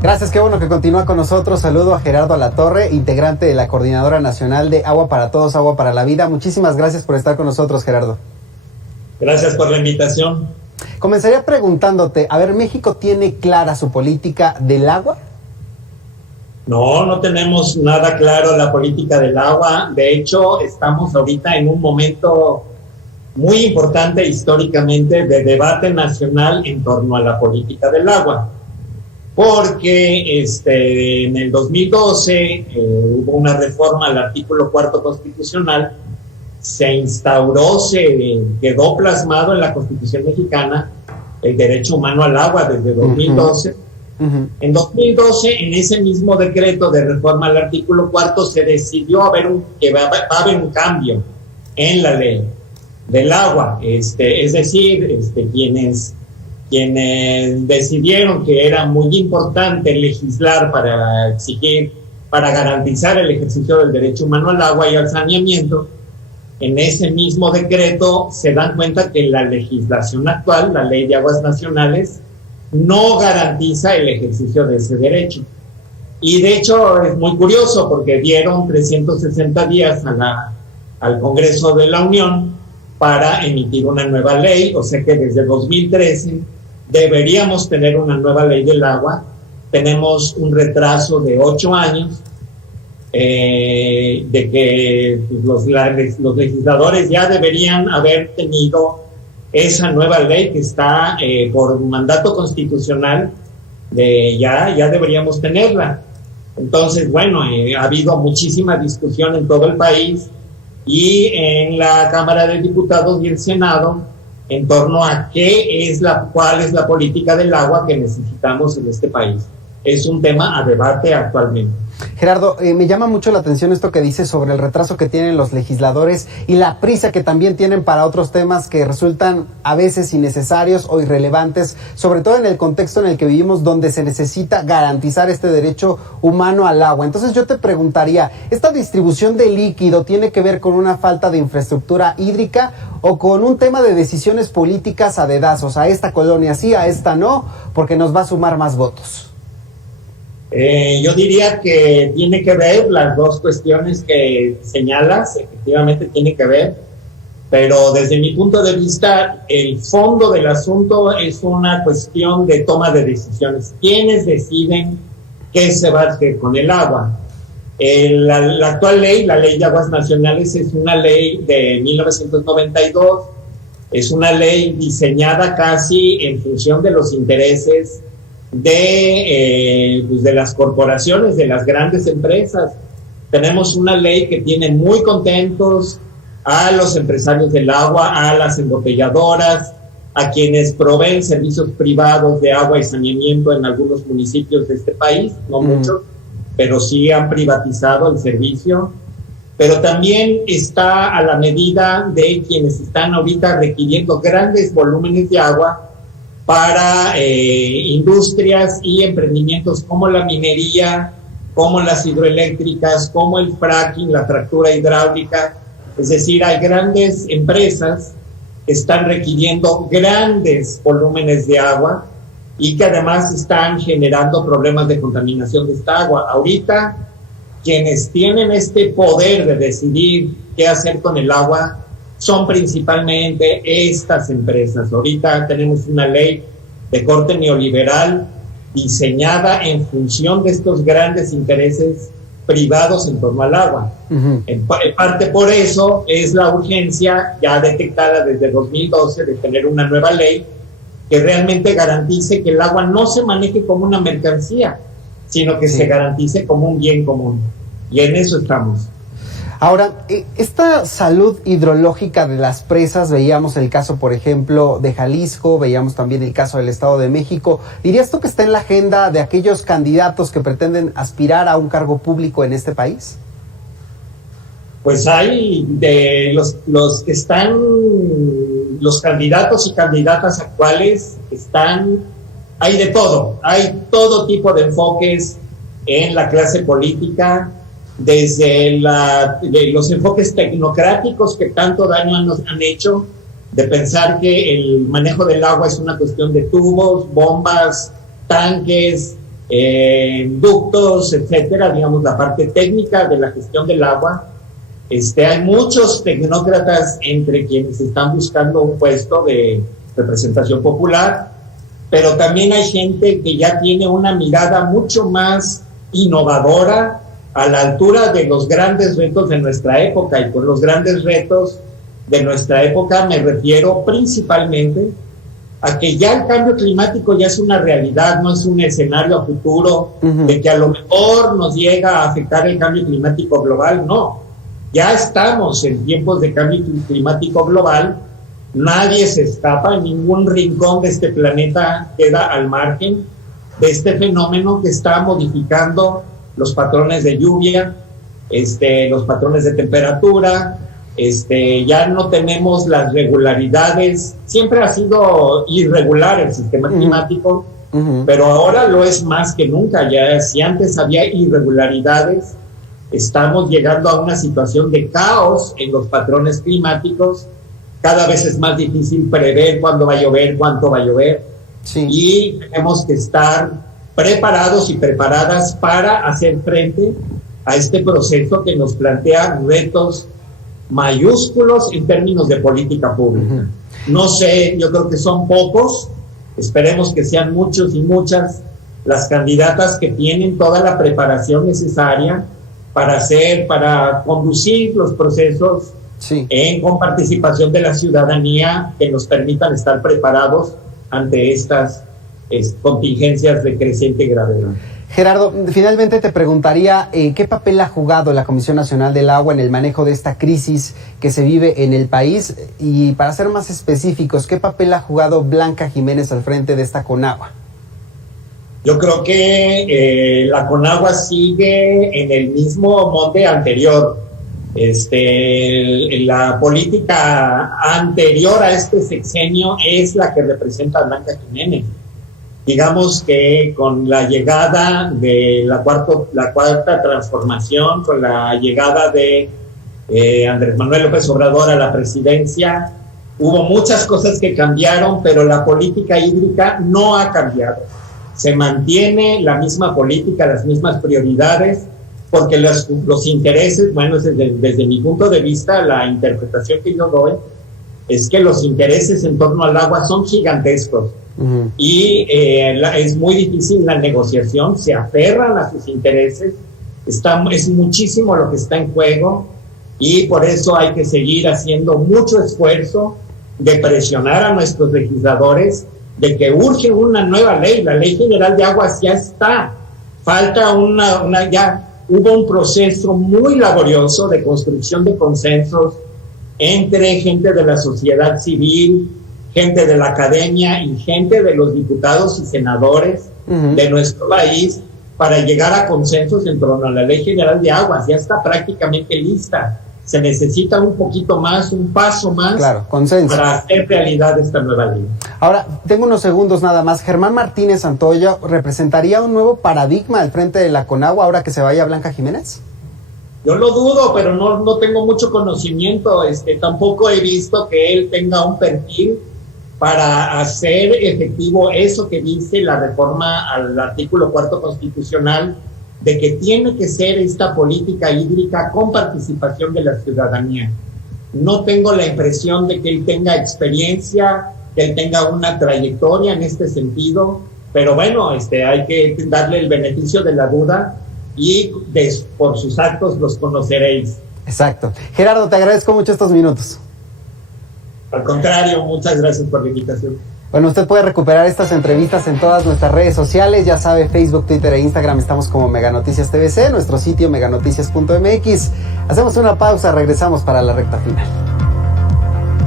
Gracias, qué bueno que continúa con nosotros. Saludo a Gerardo Alatorre, integrante de la Coordinadora Nacional de Agua para Todos, Agua para la Vida. Muchísimas gracias por estar con nosotros, Gerardo. Gracias por la invitación. Comenzaría preguntándote, a ver, ¿México tiene clara su política del agua? No tenemos nada claro la política del agua. De hecho, estamos ahorita en un momento muy importante históricamente de debate nacional en torno a la política del agua. Porque en el 2012 hubo una reforma al artículo 4 constitucional, se instauró, se quedó plasmado en la Constitución mexicana el derecho humano al agua desde 2012. En 2012, en ese mismo decreto de reforma al artículo 4, se decidió que va a haber un cambio en la ley del agua. Es decir, quienes decidieron que era muy importante legislar para exigir, para garantizar el ejercicio del derecho humano al agua y al saneamiento, en ese mismo decreto se dan cuenta que la legislación actual, la Ley de Aguas Nacionales, no garantiza el ejercicio de ese derecho. Y de hecho es muy curioso porque dieron 360 días al Congreso de la Unión para emitir una nueva ley, o sea que desde 2013 deberíamos tener una nueva ley del agua. Tenemos un retraso de 8 años, de que los legisladores ya deberían haber tenido esa nueva ley que está por mandato constitucional, ya deberíamos tenerla. Entonces, bueno, ha habido muchísima discusión en todo el país y en la Cámara de Diputados y el Senado en torno a cuál es la política del agua que necesitamos en este país. Es un tema a debate actualmente. Gerardo, me llama mucho la atención esto que dices sobre el retraso que tienen los legisladores y la prisa que también tienen para otros temas que resultan a veces innecesarios o irrelevantes, sobre todo en el contexto en el que vivimos, donde se necesita garantizar este derecho humano al agua. Entonces yo te preguntaría, ¿esta distribución de líquido tiene que ver con una falta de infraestructura hídrica o con un tema de decisiones políticas a dedazos? A esta colonia sí, a esta no, porque nos va a sumar más votos. Yo diría que tiene que ver las dos cuestiones que señalas, efectivamente tiene que ver, pero desde mi punto de vista el fondo del asunto es una cuestión de toma de decisiones. ¿Quiénes deciden qué se va a hacer con el agua? La actual ley, la Ley de Aguas Nacionales, es una ley de 1992, es una ley diseñada casi en función de los intereses de las corporaciones, de las grandes empresas. Tenemos una ley que tiene muy contentos a los empresarios del agua, a las embotelladoras, a quienes proveen servicios privados de agua y saneamiento en algunos municipios de este país, no muchos, pero sí han privatizado el servicio. Pero también está a la medida de quienes están ahorita requiriendo grandes volúmenes de agua para industrias y emprendimientos como la minería, como las hidroeléctricas, como el fracking, la fractura hidráulica. Es decir, hay grandes empresas que están requiriendo grandes volúmenes de agua y que además están generando problemas de contaminación de esta agua. Ahorita, quienes tienen este poder de decidir qué hacer con el agua son principalmente estas empresas. Ahorita tenemos una ley de corte neoliberal diseñada en función de estos grandes intereses privados en torno al agua. En parte por eso es la urgencia ya detectada desde 2012 de tener una nueva ley que realmente garantice que el agua no se maneje como una mercancía, sino que se garantice como un bien común. Y en eso estamos. Ahora, esta salud hidrológica de las presas, veíamos el caso, por ejemplo, de Jalisco, veíamos también el caso del Estado de México. ¿Dirías tú que está en la agenda de aquellos candidatos que pretenden aspirar a un cargo público en este país? Pues hay de los que están, los candidatos y candidatas actuales hay de todo, hay todo tipo de enfoques en la clase política, desde los enfoques tecnocráticos que tanto daño nos han hecho, de pensar que el manejo del agua es una cuestión de tubos, bombas, tanques, ductos, etcétera, digamos, la parte técnica de la gestión del agua. Hay muchos tecnócratas entre quienes están buscando un puesto de representación popular, pero también hay gente que ya tiene una mirada mucho más innovadora, a la altura de los grandes retos de nuestra época. Y por los grandes retos de nuestra época me refiero principalmente a que ya el cambio climático ya es una realidad, no es un escenario a futuro de que a lo mejor nos llega a afectar el cambio climático global. No, ya estamos en tiempos de cambio climático global. Nadie se escapa, en ningún rincón de este planeta queda al margen de este fenómeno que está modificando los patrones de lluvia, los patrones de temperatura. Ya no tenemos las regularidades. Siempre ha sido irregular el sistema climático, pero ahora lo es más que nunca. Ya, si antes había irregularidades, estamos llegando a una situación de caos en los patrones climáticos. Cada vez es más difícil prever cuándo va a llover, cuánto va a llover. Sí. Y tenemos que estar preparados y preparadas para hacer frente a este proceso que nos plantea retos mayúsculos en términos de política pública. No sé, yo creo que son pocos, esperemos que sean muchos y muchas las candidatas que tienen toda la preparación necesaria para conducir los procesos con participación de la ciudadanía, que nos permitan estar preparados ante estas contingencias de creciente gravedad. Gerardo, finalmente te preguntaría ¿qué papel ha jugado la Comisión Nacional del Agua en el manejo de esta crisis que se vive en el país? Y para ser más específicos, ¿qué papel ha jugado Blanca Jiménez al frente de esta Conagua? Yo creo que la Conagua sigue en el mismo molde anterior. La política anterior a este sexenio es la que representa a Blanca Jiménez. Digamos que con la llegada de la cuarta transformación, con la llegada de Andrés Manuel López Obrador a la presidencia, hubo muchas cosas que cambiaron, pero la política hídrica no ha cambiado. Se mantiene la misma política, las mismas prioridades, porque los intereses, bueno, desde mi punto de vista, la interpretación que yo doy es que los intereses en torno al agua son gigantescos. Y es muy difícil la negociación, se aferran a sus intereses, es muchísimo lo que está en juego, y por eso hay que seguir haciendo mucho esfuerzo de presionar a nuestros legisladores de que urge una nueva ley. La Ley General de Aguas ya está, falta ya hubo un proceso muy laborioso de construcción de consensos entre gente de la sociedad civil, gente de la academia y gente de los diputados y senadores de nuestro país para llegar a consensos en torno a la Ley General de Aguas. Ya está prácticamente lista. Se necesita un poquito más, un paso más, consenso, para hacer realidad esta nueva ley. Ahora, tengo unos segundos nada más. Germán Martínez Santoyo, ¿representaría un nuevo paradigma al frente de la Conagua ahora que se vaya Blanca Jiménez? Yo lo dudo, pero no tengo mucho conocimiento. Tampoco he visto que él tenga un perfil para hacer efectivo eso que dice la reforma al artículo 4 constitucional, de que tiene que ser esta política hídrica con participación de la ciudadanía. No tengo la impresión de que él tenga experiencia, que él tenga una trayectoria en este sentido, pero bueno, hay que darle el beneficio de la duda y por sus actos los conoceréis. Exacto. Gerardo, te agradezco mucho estos minutos. Al contrario, muchas gracias por la invitación. Bueno, usted puede recuperar estas entrevistas en todas nuestras redes sociales, ya sabe, Facebook, Twitter e Instagram, estamos como Mega Noticias TVC, nuestro sitio meganoticias.mx. Hacemos una pausa, regresamos para la recta final.